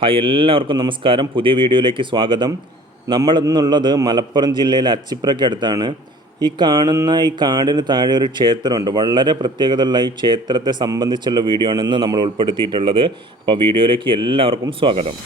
Hi എല്ലാവർക്കും നമസ്കാരം. പുതിയ വീഡിയോയിലേക്ക് സ്വാഗതം. നമ്മൾ ഇന്നുള്ളത് മലപ്പുറം ജില്ലയിലെ അച്ചിപ്രയ്ക്ക് അടുത്താണ്. ഈ കാണുന്ന ഈ കാടിന് താഴെ ഒരു ക്ഷേത്രമുണ്ട്. വളരെ പ്രത്യേകതയുള്ള ഈ ക്ഷേത്രത്തെ സംബന്ധിച്ചുള്ള വീഡിയോ ആണ് ഇന്ന് നമ്മൾ ഉൾപ്പെടുത്തിയിട്ടുള്ളത്. അപ്പോൾ വീഡിയോയിലേക്ക് എല്ലാവർക്കും സ്വാഗതം.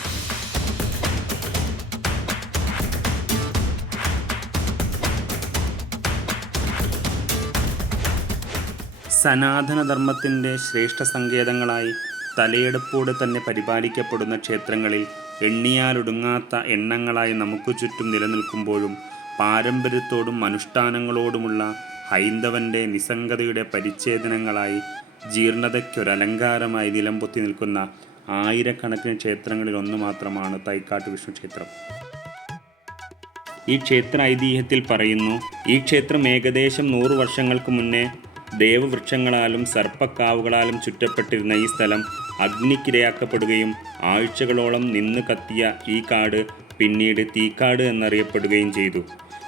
സനാതനധർമ്മത്തിന്റെ ശ്രേഷ്ഠ സങ്കേതങ്ങളായി തലയെടുപ്പോടെ തന്നെ പരിപാലിക്കപ്പെടുന്ന ക്ഷേത്രങ്ങളിൽ എണ്ണിയാലൊടുങ്ങാത്ത എണ്ണങ്ങളായി നമുക്ക് ചുറ്റും നിലനിൽക്കുമ്പോഴും പാരമ്പര്യത്തോടും അനുഷ്ഠാനങ്ങളോടുമുള്ള ഹൈന്ദവന്റെ നിസ്സംഗതയുടെ പരിച്ഛേദനങ്ങളായി ജീർണതയ്ക്കൊരലങ്കാരമായി നിലംപൊത്തി നിൽക്കുന്ന ആയിരക്കണക്കിന് ക്ഷേത്രങ്ങളിൽ ഒന്ന് മാത്രമാണ് തൈക്കാട്ട് വിഷ്ണു ക്ഷേത്രം. ഈ ക്ഷേത്ര ഐതിഹ്യത്തിൽ പറയുന്നു ഈ ക്ഷേത്രം ഏകദേശം നൂറ് വർഷങ്ങൾക്ക് മുന്നേ ദേവവൃക്ഷങ്ങളാലും സർപ്പക്കാവുകളാലും ചുറ്റപ്പെട്ടിരുന്ന ഈ സ്ഥലം അഗ്നിക്കിരയാക്കപ്പെടുകയും ആഴ്ചകളോളം നിന്ന് കത്തിയ ഈ കാട് പിന്നീട് തീക്കാട് എന്നറിയപ്പെടുകയും ചെയ്തു.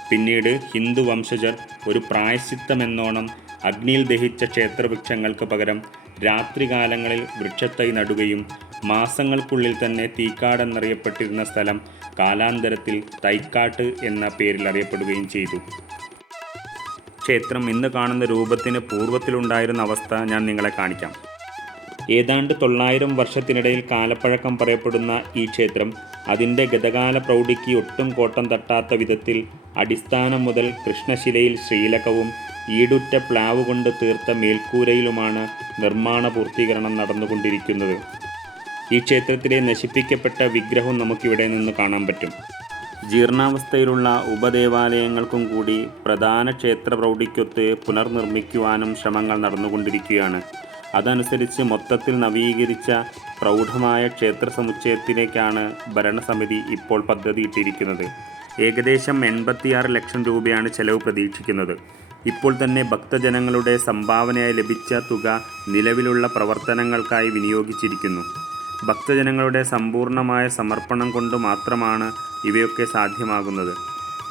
പിന്നീട് ഹിന്ദു വംശജർ ഒരു പ്രായശ്ചിത്തമെന്നോണം അഗ്നിയിൽ ദഹിച്ച ക്ഷേത്രവൃക്ഷങ്ങൾക്ക് പകരം രാത്രികാലങ്ങളിൽ വൃക്ഷത്തൈ നടുകയും മാസങ്ങൾക്കുള്ളിൽ തന്നെ തീക്കാടെന്നറിയപ്പെട്ടിരുന്ന സ്ഥലം കാലാന്തരത്തിൽ തൈക്കാട്ട് എന്ന പേരിൽ അറിയപ്പെടുകയും ചെയ്തു. ക്ഷേത്രം ഇന്ന് കാണുന്ന രൂപത്തിന് പൂർവത്തിലുണ്ടായിരുന്ന അവസ്ഥ ഞാൻ നിങ്ങളെ കാണിക്കാം. ഏതാണ്ട് തൊള്ളായിരം വർഷത്തിനിടയിൽ കാലപ്പഴക്കം പറയപ്പെടുന്ന ഈ ക്ഷേത്രം അതിന്റെ ഗതകാല പ്രൗഢിക്ക് ഒട്ടും കോട്ടം തട്ടാത്ത വിധത്തിൽ അടിസ്ഥാനം മുതൽ കൃഷ്ണശിലയിൽ ശ്രീലകവും ഈടുറ്റ പ്ലാവ് കൊണ്ട് തീർത്ത മേൽക്കൂരയിലുമാണ് നിർമ്മാണ പൂർത്തീകരണം നടന്നുകൊണ്ടിരിക്കുന്നത്. ഈ ക്ഷേത്രത്തിലെ നശിപ്പിക്കപ്പെട്ട വിഗ്രഹം നമുക്കിവിടെ നിന്ന് കാണാൻ പറ്റും. ജീർണാവസ്ഥയിലുള്ള ഉപദേവാലയങ്ങൾക്കും കൂടി പ്രധാന ക്ഷേത്ര പ്രൗഢിക്കൊത്ത് പുനർനിർമ്മിക്കുവാനും ശ്രമങ്ങൾ നടന്നുകൊണ്ടിരിക്കുകയാണ്. അതനുസരിച്ച് മൊത്തത്തിൽ നവീകരിച്ച പ്രൗഢമായ ക്ഷേത്ര സമുച്ചയത്തിലേക്കാണ് ഭരണസമിതി ഇപ്പോൾ പദ്ധതിയിട്ടിരിക്കുന്നത്. ഏകദേശം എൺപത്തിയാറ് ലക്ഷം രൂപയാണ് ചെലവ് പ്രതീക്ഷിക്കുന്നത്. ഇപ്പോൾ തന്നെ ഭക്തജനങ്ങളുടെ സംഭാവനയായി ലഭിച്ച തുക നിലവിലുള്ള പ്രവർത്തനങ്ങൾക്കായി വിനിയോഗിച്ചിരിക്കുന്നു. ഭക്തജനങ്ങളുടെ സമ്പൂർണമായ സമർപ്പണം കൊണ്ട് മാത്രമാണ് ഇവയൊക്കെ സാധ്യമാകുന്നത്.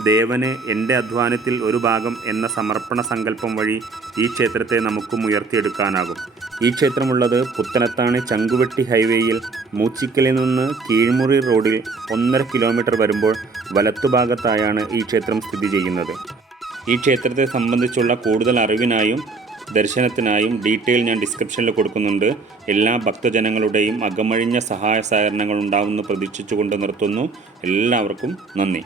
ദേവന് എന്റെ അധ്വാനത്തിൽ ഒരു ഭാഗം എന്ന സമർപ്പണ സങ്കല്പം വഴി ഈ ക്ഷേത്രത്തെ നമുക്കും ഉയർത്തിയെടുക്കാനാകും. ഈ ക്ഷേത്രമുള്ളത് പുത്തനത്താണി ചങ്കുവെട്ടി ഹൈവേയിൽ മൂച്ചിക്കലിൽ നിന്ന് കീഴ്മുറി റോഡിൽ ഒന്നര കിലോമീറ്റർ വരുമ്പോൾ വലത്തുഭാഗത്തായാണ് ഈ ക്ഷേത്രം സ്ഥിതി ചെയ്യുന്നത്. ഈ ക്ഷേത്രത്തെ സംബന്ധിച്ചുള്ള കൂടുതൽ അറിവിനായും ദർശനത്തിനായും ഡീറ്റെയിൽ ഞാൻ ഡിസ്ക്രിപ്ഷനിൽ കൊടുക്കുന്നുണ്ട്. എല്ലാ ഭക്തജനങ്ങളുടെയും അകമഴിഞ്ഞ സഹായ സഹകരണങ്ങൾ ഉണ്ടാവുമെന്ന് പ്രതീക്ഷിച്ചുകൊണ്ട് നിർത്തുന്നു. എല്ലാവർക്കും നന്ദി.